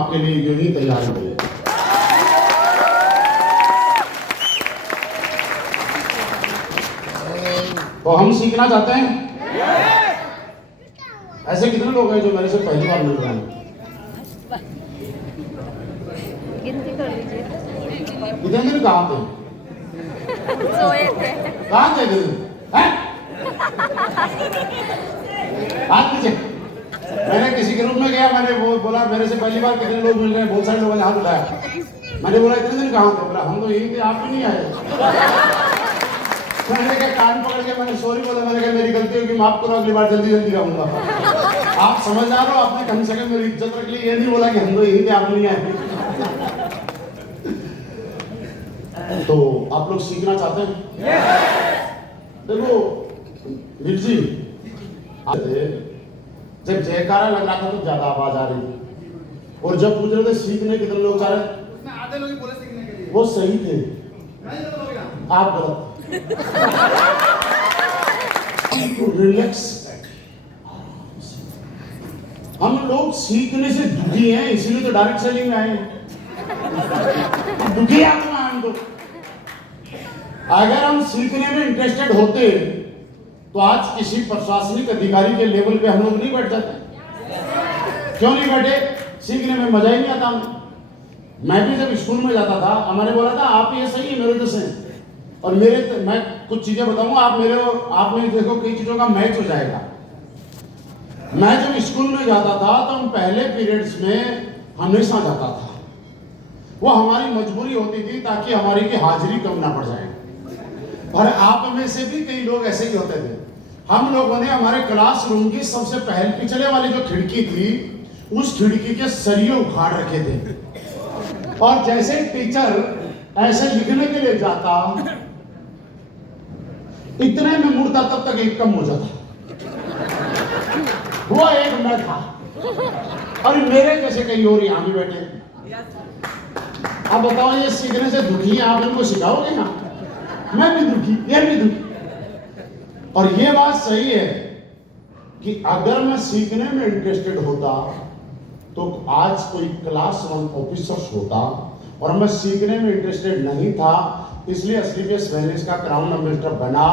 आपके लिए यूं ही तैयार हुए। तो हम सीखना चाहते हैं। ऐसे कितने लोग हैं जो मेरे से पहली बार मिल रहे हैं? गिनती कर लीजिए। कितने दिन कहाँ थे? सोए थे। कहाँ थे दिन? हाथ नीचे। मैंने किसी ग्रुप में गया, मैंने वो बोला मेरे से पहली बार कितने लोग मिल रहे हैं, बहुत सारे लोगों ने हाथ उठाया। मैंने बोला इतने दिन कहाँ थे? बोला हम तो यही थे, आप भी नहीं आए। मैंने कहा कान पकड़ के मैंने सॉरी बोला, मैंने कहा मेरी गलती होगी, माफ करो, अगली बार जल्दी जल्दी आऊंगा। आप समझदार हो, आपने कम से कम मेरी इज्जत रख ली, ये नहीं बोला कि हम तो यही थे, आप नहीं आए। तो आप लोग सीखना चाहते हैं? देखो वीर जी, जब जयकारा लग रहा था तो ज्यादा आवाज आ रही थी, और जब पूछ रहे थे सीखने कितने लोग चाह रहे, उसमें आधे लोग ही बोले सीखने के लिए। वो सही थे, मैं ही गलत हो गया। आप गलत। रिलैक्स। हम लोग सीखने से दुखी हैं, इसीलिए तो डायरेक्ट सेलिंग में आए हैं। दुखी आत्मा हम तो। अगर हम सीखने में इंटरेस्टेड होते तो आज किसी प्रशासनिक अधिकारी के लेवल पे हम लोग नहीं बैठ जाते। क्यों नहीं बैठे? सीखने में मजा ही नहीं आता हमें। मैं भी जब स्कूल में जाता था, हमारे बोला था आप ये सही है मेरे जैसे हैं, और मैं कुछ चीजें बताऊंगा, आप में देखो कई चीजों का मैच हो जाएगा। मैं जब स्कूल में जाता था तो हम पहले पीरियड्स में हमेशा जाता था। वो हमारी मजबूरी होती थी ताकि हमारी की हाजिरी कम ना पड़ जाए। और आप में से भी कई लोग ऐसे ही होते थे। हम लोगों ने हमारे क्लासरूम की सबसे पहले पिछले वाली जो खिड़की थी, उस खिड़की के सरिये उखाड़ रखे थे, और जैसे टीचर ऐसे लिखने के लिए जाता, इतने में मुड़ता तब तक एक कम हो जाता। वो एक मैं था, और मेरे जैसे कई और यहां भी बैठे। अब बताओ, ये सीखने से दुखी है, आप इनको सिखाओगे ना? मैं भी दुखी, ये भी दुखी। और ये बात सही है कि अगर मैं सीखने में इंटरेस्टेड होता तो आज कोई क्लास 1 ऑफिसर्स होता, और मैं सीखने में इंटरेस्टेड नहीं था, इसलिए एसडीपीएस वैलेंस का क्राउन एम्बेसडर बना।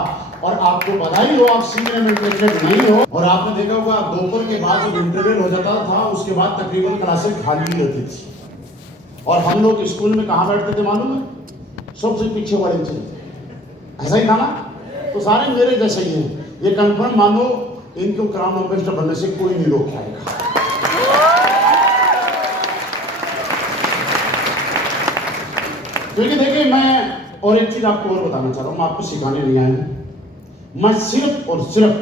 और आपको बधाई हो, आप सीखने में इंटरेस्टेड नहीं हो। और आपने देखा होगा दोपहर के बाद जब इंटरवल हो जाता था, उसके बाद तकरीबन क्लासेस खाली रहती थी, और हम लोग स्कूल में कहाँ बैठते थे मालूम है? सबसे पीछे वाले चले, ऐसा ही था ना? तो सारे मेरे जैसे ही हैं। ये कंफर्म मानो, इनको क्राउन एम्बेसडर बनने से कोई नहीं रोक पाएगा। क्योंकि देखिए, मैं और एक चीज आपको और बताना चाह रहा हूं, मैं आपको सिखाने नहीं आया हूं। मैं सिर्फ और सिर्फ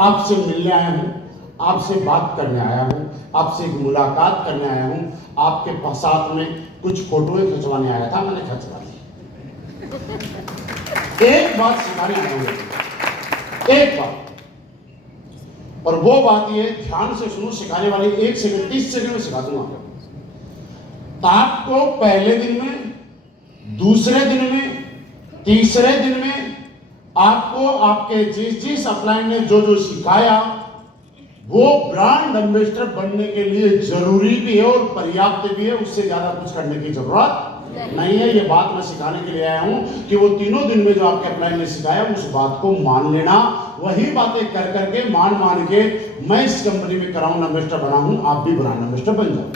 आपसे मिलने आया हूं, आपसे बात करने आया हूं, आपसे एक मुलाकात करने आया हूं, आपके साथ में कुछ फोटोएं खिंचवाने आया था, मैंने खिंचवा दी। एक बात सिखाने आया हूं, एक बात, और वो बात ये, ध्यान से सुनो, सिखाने वाली 1 सेकंड 30 सेकंड में सिखा दूंगा आपको। पहले दिन में, दूसरे दिन में, तीसरे दिन में आपको आपके जिस अपलाइन ने जो जो सिखाया, वो ब्रांड एम्बेसडर बनने के लिए जरूरी भी है और पर्याप्त भी है। उससे ज्यादा कुछ करने की जरूरत नहीं है। ये बात मैं सिखाने के लिए आया हूं कि वो तीनों दिन में जो आपके अपलाइन ने सिखाया, उस बात को मान लेना। वही बातें कर करके, मान के मैं इस कंपनी में क्राउन एम्बेसडर बना हूं, आप भी ब्रांड एम्बेसडर बन जाओ।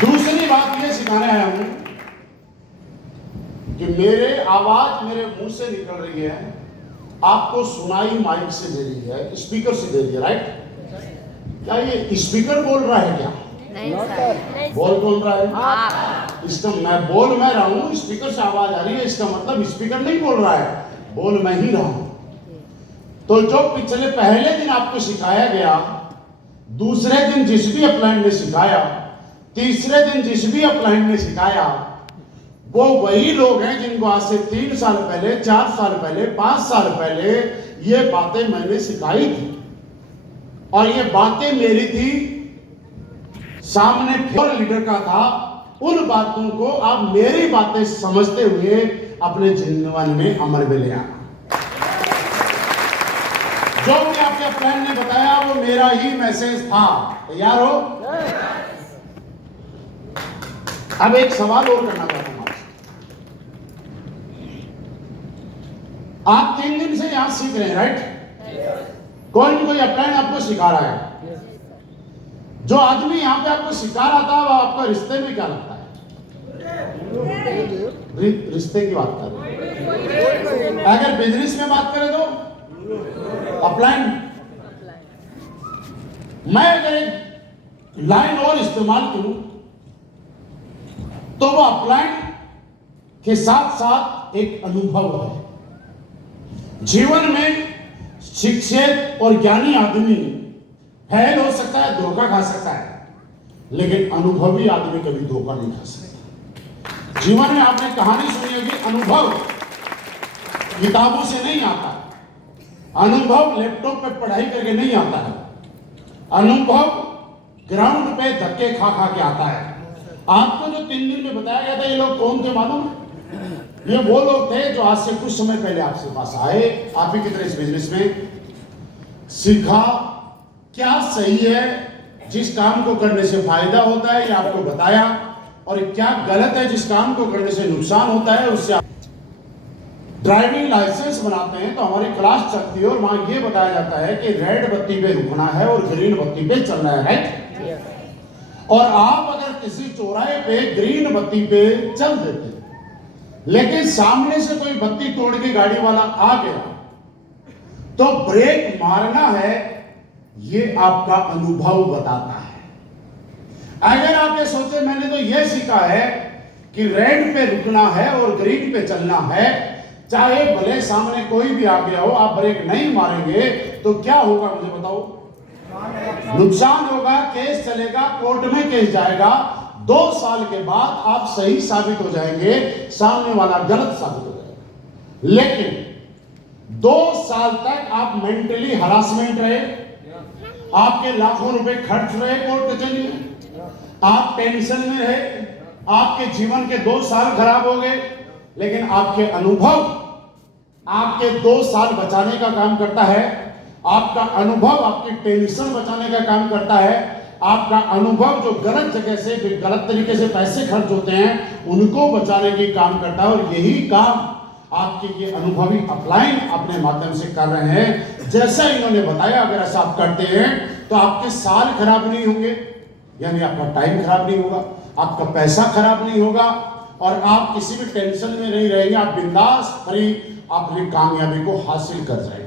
दूसरी बात ये सिखाने आया हूं कि मेरे आवाज मेरे मुंह से निकल रही है, आपको सुनाई माइक से दे रही है, स्पीकर से दे रही है, राइट? क्या ये स्पीकर बोल रहा है क्या? नहीं सर। बोल रहा है? आप। इसका मैं बोल मैं रहा हूं, स्पीकर से आवाज आ रही है, इसका मतलब स्पीकर नहीं बोल रहा है, बोल मैं ही रहा हूं। तो जो पिछले पहले दिन आपको सिखाया गया, दूसरे दिन जिस भी अपलाइन ने सिखाया, तीसरे दिन जिस भी अपलाइन ने सिखाया, वो वही लोग हैं जिनको आज से 3 साल पहले, 4 साल पहले, 5 साल पहले ये बातें मैंने सिखाई थी। और ये बातें मेरी थी, सामने फिर लीडर का था। उन बातों को आप मेरी बातें समझते हुए अपने जीवन में अमल में ले आना। जो भी आपके अपलाइन ने बताया वो मेरा ही मैसेज था। तैयार हो? अब एक सवाल और करना चाहता हूं आपसे। आप 3 दिन से यहां सीख रहे हैं, राइट? कोई न कोई अपलाइन आपको सिखा रहा है। जो आदमी यहां पे आपको सिखा रहा था वो आपका रिश्ते में क्या लगता है? रिश्ते की बात कर रहे हैं। अगर बिजनेस में बात करें तो अपलाइन। मैं अगर एक लाइन और इस्तेमाल करूं तो वो अपलाइन के साथ साथ एक अनुभव है। जीवन में शिक्षित और ज्ञानी आदमी फेल हो सकता है, धोखा खा सकता है, लेकिन अनुभवी आदमी कभी धोखा नहीं खा सकता। जीवन में आपने कहानी सुनी होगी, अनुभव किताबों से नहीं आता, अनुभव लैपटॉप पे पढ़ाई करके नहीं आता है, अनुभव ग्राउंड पे धक्के खा खा के आता है। आपको जो 3 दिन में बताया गया था, ये लोग कौन थे मालूम है? ये वो लोग थे जो आज से कुछ समय पहले आपके पास आए, आप ही की तरह इस बिजनेस में सीखा क्या सही है, जिस काम को करने से फायदा होता है ये आपको बताया, और क्या गलत है जिस काम को करने से नुकसान होता है उससे। ड्राइविंग लाइसेंस बनाते हैं तो हमारी क्लास चलती है और वहां ये बताया जाता है कि रेड बत्ती पे रुकना है और ग्रीन बत्ती पे चलना है, राइट? और आप अगर किसी चौराहे पे ग्रीन बत्ती पे चल देते हैं, लेकिन सामने से कोई बत्ती तोड़ के गाड़ी वाला आ गया तो ब्रेक मारना है, ये आपका अनुभव बताता है। अगर आप ये सोचे मैंने तो ये सीखा है कि रेड पे रुकना है और ग्रीन पे चलना है, चाहे भले सामने कोई भी आ गया हो, आप ब्रेक नहीं मारेंगे तो क्या होगा मुझे बताओ? नुकसान होगा, केस चलेगा, कोर्ट में केस जाएगा, 2 साल के बाद आप सही साबित हो जाएंगे, सामने वाला गलत साबित हो जाएगा। लेकिन 2 साल तक आप मेंटली हरासमेंट रहे, आपके लाखों रुपए खर्च रहे कोर्ट कचहरी में, आप टेंशन में रहे, आपके जीवन के 2 साल खराब हो गए, लेकिन आपके अनुभव आपके 2 साल बचाने का काम करता है। आपका अनुभव आपकी टेंशन बचाने का काम करता है। आपका अनुभव जो गलत जगह से गलत तरीके से पैसे खर्च होते हैं उनको बचाने की काम करता है, और यही काम आपके ये अनुभवी अपलाइन अपने माध्यम से कर रहे हैं। जैसा इन्होंने बताया, अगर ऐसा आप करते हैं तो आपके साल खराब नहीं होंगे, यानी आपका टाइम खराब नहीं होगा, आपका पैसा खराब नहीं होगा, और आप किसी भी टेंशन में नहीं रहेंगे। आप बिंदास फ्री अपनी कामयाबी को हासिल कर जाएंगे।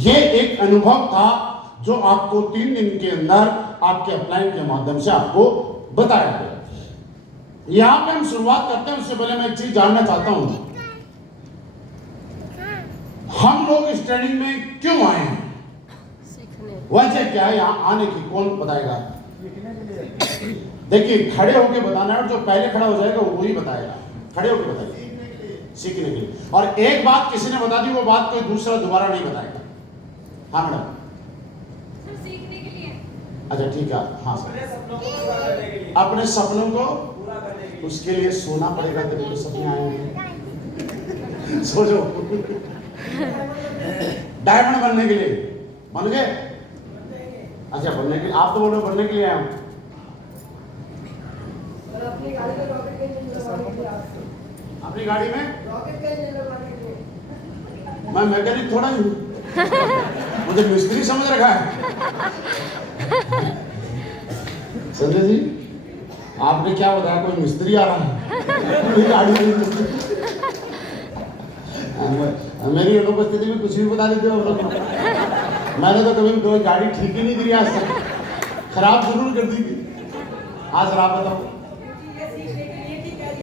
ये एक अनुभव था जो आपको 3 दिन के अंदर आपके अपलाइन के माध्यम से आपको बताया गया। यहां पे हम शुरुआत करते हैं, उससे पहले मैं एक चीज जानना चाहता हूं, हम लोग इस ट्रेनिंग में क्यों आए हैं? वजह क्या है यहाँ आने की, कौन बताएगा? देखिए, खड़े होके बताना है, और जो पहले खड़ा हो जाएगा वो ही बताएगा। खड़े होके बताइए, सीखने के लिए। और एक बात किसी ने बता दी, वो बात कोई दूसरा दोबारा नहीं बताएगा। हाँ मैडम, सीखने के लिए। अच्छा ठीक है, हाँ सर। अपने सपनों को उसके लिए सोना पड़ेगा, तभी तो सपने आएंगे। सोचो, डायमंड बनने के लिए बन गए? अच्छा, बनने के लिए आप तो बोलो, बनने के लिए आए हम। अपनी गाड़ी में मैं मैकेनिक थोड़ा ही हूँ, मुझे मिस्त्री समझ रखा है। संजय जी, आपने क्या बताया? कोई मिस्त्री आ रहा है गाड़ी में? मेरी अनुपस्थिति में कुछ भी बता देते हो आप लोग। मैंने तो कभी कोई गाड़ी ठीक ही नहीं करी आज तक, खराब जरूर कर दी थी। हाँ सर, आप बताओ।